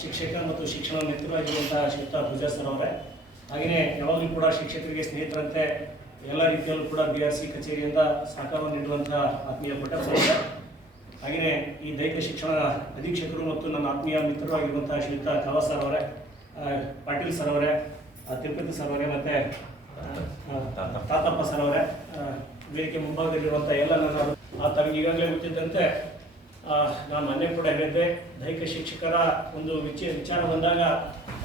ಶಿಕ್ಷಕ ಮತ್ತು ಶಿಕ್ಷಣ ಮಿತ್ರರಾಗಿರುವಂತಹ ಶ್ರೀಯುತ ಪೂಜಾ ಸರ್ ಅವರೇ, ಹಾಗೆಯೇ ಯಾವಾಗಲೂ ಕೂಡ ಶಿಕ್ಷಕರಿಗೆ ಸ್ನೇಹಿತರಂತೆ ಎಲ್ಲ ರೀತಿಯಲ್ಲೂ ಕೂಡ BRC ಕಚೇರಿಯಿಂದ ಸಹಕಾರವನ್ನು ನೀಡುವಂತಹ ಆತ್ಮೀಯ ಪಟೇಲ್ ಸರ್ ಅವರೇ, ಹಾಗೆಯೇ ಈ ದೈಹಿಕ ಶಿಕ್ಷಣ ಅಧೀಕ್ಷಕರು ಮತ್ತು ನನ್ನ ಆತ್ಮೀಯ ಮಿತ್ರರು ಆಗಿರುವಂತಹ ಶ್ರೀಯುತ ಕವಾ ಸರ್ ಅವರೇ, ಪಾಟೀಲ್ ಸರ್ ಅವರೇ, ತಿರುಪತಿ ಸರ್ ಅವರೇ, ಮತ್ತು ತಾತಪ್ಪ ಸರ್ ಅವರೇ, ವೇದಿಕೆ ಮುಂಭಾಗದಲ್ಲಿರುವಂಥ ಎಲ್ಲ ನನ್ನ ತಮಗೆ ಈಗಾಗಲೇ ಗೊತ್ತಿದ್ದಂತೆ ನಾನು ಮೊನ್ನೆ ಕೂಡ ಹೇಳಿದ್ದೆ, ದೈಹಿಕ ಶಿಕ್ಷಕರ ಒಂದು ವಿಚಾರ ಬಂದಾಗ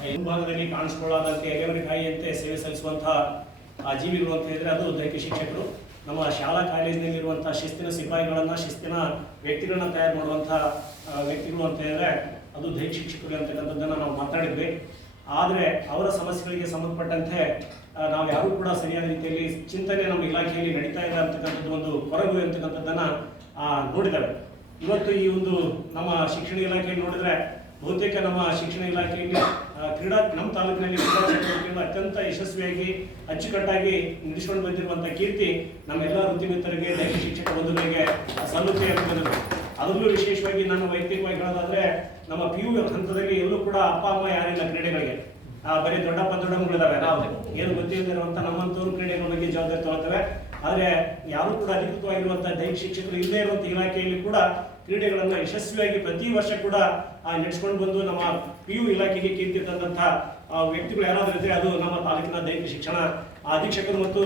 ಹಿಂಭಾಗದಲ್ಲಿ ಕಾಣಿಸ್ಕೊಳ್ಳಾದಂತೆ ಎಲೆಮರೆಕಾಯಿಯಂತೆ ಸೇವೆ ಸಲ್ಲಿಸುವಂತಹ ಜೀವಿಗಳು ಅಂತ ಹೇಳಿದರೆ ಅದು ದೈಹಿಕ ಶಿಕ್ಷಕರು. ನಮ್ಮ ಶಾಲಾ ಕಾಲೇಜಿನಲ್ಲಿರುವಂಥ ಶಿಸ್ತಿನ ಸಿಪಾಯಿಗಳನ್ನು, ಶಿಸ್ತಿನ ವ್ಯಕ್ತಿಗಳನ್ನ ತಯಾರು ಮಾಡುವಂಥ ವ್ಯಕ್ತಿಗಳು ಅಂತ ಹೇಳಿದ್ರೆ ಅದು ದೈಹಿಕ ಶಿಕ್ಷಕರು ಅಂತಕ್ಕಂಥದ್ದನ್ನು ನಾವು ಮಾತಾಡಿದ್ವಿ. ಆದರೆ ಅವರ ಸಮಸ್ಯೆಗಳಿಗೆ ಸಂಬಂಧಪಟ್ಟಂತೆ ನಾವು ಯಾರೂ ಕೂಡ ಸರಿಯಾದ ರೀತಿಯಲ್ಲಿ ಚಿಂತನೆ ನಮ್ಮ ಇಲಾಖೆಯಲ್ಲಿ ನಡೀತಾ ಇಲ್ಲ ಅಂತಕ್ಕಂಥದ್ದು ಒಂದು ಕೊರಗು ಅಂತಕ್ಕಂಥದ್ದನ್ನು ನೋಡಿದ್ದೇವೆ. ಇವತ್ತು ಈ ಒಂದು ನಮ್ಮ ಶಿಕ್ಷಣ ಇಲಾಖೆಯಲ್ಲಿ ನೋಡಿದ್ರೆ ಬಹುತೇಕ ನಮ್ಮ ಶಿಕ್ಷಣ ಇಲಾಖೆಯಲ್ಲಿ ನಮ್ಮ ತಾಲೂಕಿನಲ್ಲಿ ಕ್ರೀಡಾ ಚಟುವಟಿಕೆಗಳು ಅತ್ಯಂತ ಯಶಸ್ವಿಯಾಗಿ ಅಚ್ಚುಕಟ್ಟಾಗಿ ನಡೆಸಿಕೊಂಡು ಬಂದಿರುವಂಥ ಕೀರ್ತಿ ನಮ್ಮೆಲ್ಲ ವೃತ್ತಿಮಿತರಿಗೆ, ದೈಹಿಕ ಶಿಕ್ಷಕ ಬಂಧುಗಳಿಗೆ ಸಲ್ಲುತ್ತೆ ಅಂತ ಬಂದಿದೆ. ಅದರಲ್ಲೂ ವಿಶೇಷವಾಗಿ ನಾನು ವೈಯಕ್ತಿಕವಾಗಿ ಹೇಳೋದಾದ್ರೆ ನಮ್ಮ PU ಹಂತದಲ್ಲಿ ಎಲ್ಲೂ ಕೂಡ ಅಪ್ಪ ಅಮ್ಮ ಯಾರಿಲ್ಲ ಕ್ರೀಡೆಗಳಿಗೆ, ಬರೀ ದೊಡ್ಡಪ್ಪ ದೊಡ್ಡಮ್ಮಗಳಿದ್ದಾವೆ. ನಾವು ಏನು ಗೊತ್ತಿಲ್ಲದಿರುವಂಥ ನಮ್ಮಂತವರು ಕ್ರೀಡೆಗಳ ಬಗ್ಗೆ ಜವಾಬ್ದಾರಿ ತಗೊಳ್ತೇವೆ. ಆದರೆ ಯಾರು ಕೂಡ ಅಧಿಕೃತವಾಗಿರುವಂಥ ದೈಹಿಕ ಶಿಕ್ಷಕರು ಇಲ್ಲದೇ ಇರುವಂಥ ಇಲಾಖೆಯಲ್ಲಿ ಕೂಡ ಕ್ರೀಡೆಗಳನ್ನು ಯಶಸ್ವಿಯಾಗಿ ಪ್ರತಿ ವರ್ಷ ಕೂಡ ನಡೆಸ್ಕೊಂಡು ಬಂದು ನಮ್ಮ PU ಇಲಾಖೆಗೆ ಕೀರ್ತಿ ತಂದಂಥ ವ್ಯಕ್ತಿಗಳು ಯಾರಾದರೂ ಇದ್ದರೆ ಅದು ನಮ್ಮ ತಾಲೂಕಿನ ದೈಹಿಕ ಶಿಕ್ಷಣ ಅಧೀಕ್ಷಕರು ಮತ್ತು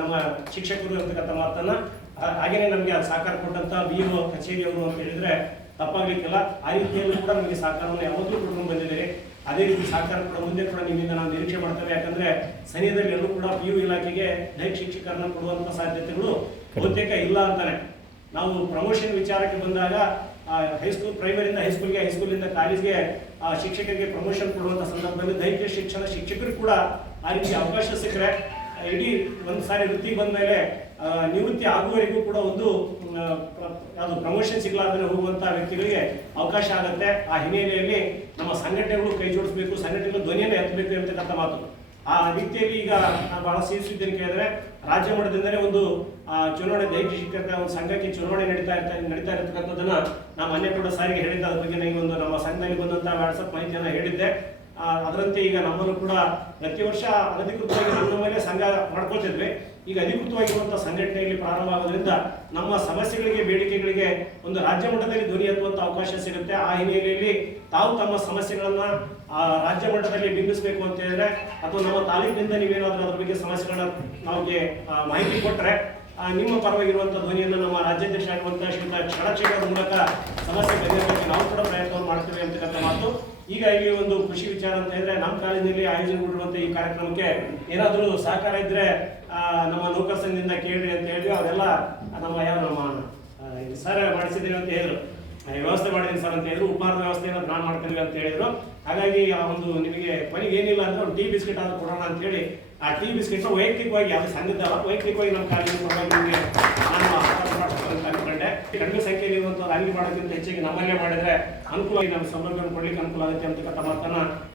ನಮ್ಮ ಶಿಕ್ಷಕರು ಅಂತಕ್ಕಂಥ ಮಾತನ್ನು, ಹಾಗೆಯೇ ನಮಗೆ ಸಹಕಾರ ಕೊಟ್ಟಂಥ BO ಕಚೇರಿಯವರು ಅಂತ ಹೇಳಿದರೆ ತಪ್ಪಾಗಲಿಕ್ಕಿಲ್ಲ. ಆ ರೀತಿಯಲ್ಲೂ ಕೂಡ ನಮಗೆ ಸಹಕಾರವನ್ನು ಯಾವತ್ತೂ ಕೊಡ್ಕೊಂಡು ಬಂದಿದ್ದೀರಿ. ಅದೇ ರೀತಿ ಸಹಕಾರ ಕೂಡ ಮುಂದೆ ಕೂಡ ನಿಮ್ಮಿಂದ ನಾವು ನಿರೀಕ್ಷೆ ಮಾಡ್ತೇವೆ. ಯಾಕಂದ್ರೆ ಸನಿಹದಲ್ಲಿ ಎಲ್ಲರೂ ಕೂಡ PU ಇಲಾಖೆಗೆ ದೈಹಿಕ ಶಿಕ್ಷಕರನ್ನ ಕೊಡುವಂಥ ಸಾಧ್ಯತೆಗಳು ಬಹುತೇಕ ಇಲ್ಲ ಅಂತಾನೆ. ನಾವು ಪ್ರಮೋಷನ್ ವಿಚಾರಕ್ಕೆ ಬಂದಾಗ ಹೈಸ್ಕೂಲ್, ಪ್ರೈಮರಿಯಿಂದ ಹೈಸ್ಕೂಲ್ಗೆ, ಹೈಸ್ಕೂಲಿಂದ ಕಾಲೇಜ್ಗೆ ಶಿಕ್ಷಕರಿಗೆ ಪ್ರಮೋಷನ್ ಕೊಡುವಂಥ ಸಂದರ್ಭದಲ್ಲಿ ದೈಹಿಕ ಶಿಕ್ಷಣ ಶಿಕ್ಷಕರು ಕೂಡ ಆ ರೀತಿ ಅವಕಾಶ ಸಿಕ್ಕರೆ ಇಡೀ ಒಂದು ಸಾರಿ ವೃತ್ತಿಗೆ ಬಂದ ಮೇಲೆ ನಿವೃತ್ತಿ ಆಗುವವರೆಗೂ ಕೂಡ ಒಂದು ಯಾವುದು ಪ್ರಮೋಷನ್ ಸಿಗಲಾರ್ದರೆ ಹೋಗುವಂಥ ವ್ಯಕ್ತಿಗಳಿಗೆ ಅವಕಾಶ ಆಗುತ್ತೆ. ಆ ಹಿನ್ನೆಲೆಯಲ್ಲಿ ನಮ್ಮ ಸಂಘಟನೆಗಳು ಕೈ ಜೋಡಿಸಬೇಕು, ಸಂಘಟನೆಗಳು ಧ್ವನಿಯನ್ನು ಎತ್ತಬೇಕು ಅಂತಕ್ಕಂಥ ಮಾತು. ಆ ರೀತಿಯಲ್ಲಿ ಈಗ ಬಹಳ ಸೀರಿಸಿದ್ದೇನೆ ಕೇಳಿದ್ರೆ ರಾಜ್ಯ ಮಟ್ಟದಿಂದಲೇ ಒಂದು ಚುನಾವಣೆ, ದೈಹಿಕ ಶಿಕ್ಷಕರ ಒಂದು ಸಂಘಕ್ಕೆ ಚುನಾವಣೆ ನಡೀತಾ ಇರತಕ್ಕಂಥದ್ದನ್ನ ನಾನು ಮೊನ್ನೆ ಕೂಡ ಸಾರಿಗೆ ಹೇಳಿದ್ದೆ. ಅದ್ರ ಬಗ್ಗೆ ನನಗೆ ಒಂದು ನಮ್ಮ ಸಂಘದಲ್ಲಿ ಬಂದಂಥ ವಾಟ್ಸಪ್ ಮಾಹಿತಿಯನ್ನು ಹೇಳಿದ್ದೆ. ಅದರಂತೆ ಈಗ ನಮ್ಮನ್ನು ಕೂಡ ಪ್ರತಿ ವರ್ಷ ಅನಧಿಕೃತವಾಗಿ ನಮ್ಮ ಮೇಲೆ ಸಂಘ ಮಾಡ್ಕೊಳ್ತಿದ್ವಿ. ಈಗ ಅಧಿಕೃತವಾಗಿರುವಂಥ ಸಂಘಟನೆಯಲ್ಲಿ ಪ್ರಾರಂಭ ಆಗೋದ್ರಿಂದ ನಮ್ಮ ಸಮಸ್ಯೆಗಳಿಗೆ, ಬೇಡಿಕೆಗಳಿಗೆ ಒಂದು ರಾಜ್ಯ ಮಟ್ಟದಲ್ಲಿ ಧ್ವನಿ ಎತ್ತುವಂಥ ಅವಕಾಶ ಸಿಗುತ್ತೆ. ಆ ಹಿನ್ನೆಲೆಯಲ್ಲಿ ತಾವು ತಮ್ಮ ಸಮಸ್ಯೆಗಳನ್ನ ರಾಜ್ಯ ಮಟ್ಟದಲ್ಲಿ ಬಿಂಬಿಸಬೇಕು ಅಂತ ಹೇಳಿದ್ರೆ ಅಥವಾ ನಮ್ಮ ತಾಲೂಕಿನಿಂದ ನೀವೇನಾದರೂ ಅದ್ರ ಬಗ್ಗೆ ಸಮಸ್ಯೆಗಳನ್ನ ನಮಗೆ ಮಾಹಿತಿ ಕೊಟ್ಟರೆ ನಿಮ್ಮ ಪರವಾಗಿರುವಂಥ ಧ್ವನಿಯನ್ನು ನಮ್ಮ ರಾಜ್ಯಾಧ್ಯಕ್ಷ ಆಗಿರುವಂಥ ಶ್ರೀಯುತ ಕ್ಷಣಕ್ಷೇತ್ರದ ಮೂಲಕ ಸಮಸ್ಯೆ ಬಗೆಹರಿಸಲಿಕ್ಕೆ ನಾವು ಕೂಡ ಪ್ರಯತ್ನವನ್ನು ಮಾಡ್ತೇವೆ ಅಂತಕ್ಕಂಥ ಮಾತು. ಈಗ ಇಲ್ಲಿ ಒಂದು ಖುಷಿ ವಿಚಾರ ಅಂತ ಹೇಳಿದ್ರೆ ನಮ್ಮ ಕಾಲೇಜಿನಲ್ಲಿ ಆಯೋಜನೆಗೊಂಡಿರುವಂಥ ಈ ಕಾರ್ಯಕ್ರಮಕ್ಕೆ ಏನಾದರೂ ಸಹಕಾರ ಇದ್ರೆ ನಮ್ಮ ನೌಕರ ಸಂಘದಿಂದ ಕೇಳಿ ಅಂತ ಹೇಳಿದ್ವಿ. ಅವರೆಲ್ಲ ನಮ್ಮ ಸರ್ ಮಾಡಿಸಿದ್ದೀವಿ ಅಂತ ಹೇಳಿದ್ರು, ವ್ಯವಸ್ಥೆ ಮಾಡಿದ್ದೀನಿ ಸರ್ ಅಂತ ಹೇಳಿದ್ರು. ಉಪಹಾರದ ವ್ಯವಸ್ಥೆಯನ್ನು ನಾನು ಮಾಡ್ತೀವಿ ಅಂತ ಹೇಳಿದ್ರು. ಹಾಗಾಗಿ ಆ ಒಂದು ನಿಮಗೆ ಕೊನೆಗೆ ಏನಿಲ್ಲ ಅಂದ್ರೆ ಒಂದು ಟೀ ಬಿಸ್ಕೆಟ್ ಆದ್ರೂ ಕೊಡೋಣ ಅಂತ ಹೇಳಿ ಆ ಟೀ ಬಿಸ್ಕೆಟ್ನ ವೈಯಕ್ತಿಕವಾಗಿ ಅದು ಸಂಘದಲ್ಲ, ವೈಯಕ್ತಿಕವಾಗಿ ನಮ್ಮ ಕಾಲೇಜಿನ ಪರವಾಗಿ ನಾನು ಅನ್ಕೊಂಡೆ. ಕಡಿಮೆ ಸಂಖ್ಯೆಯಲ್ಲಿ ಇರುವಂಥವ್ರು ಅಲ್ಲಿ ಮಾಡೋಕ್ಕಿಂತ ಹೆಚ್ಚಿಗೆ ನಮ್ಮಲ್ಲೇ ಮಾಡಿದ್ರೆ ಅನುಕೂಲ, ನಮ್ಮ ಸೌಲಭ್ಯವನ್ನು ಕೊಡ್ಲಿಕ್ಕೆ ಅನುಕೂಲ ಆಗುತ್ತೆ ಅಂತಕ್ಕಂಥ ಮಾತನ್ನ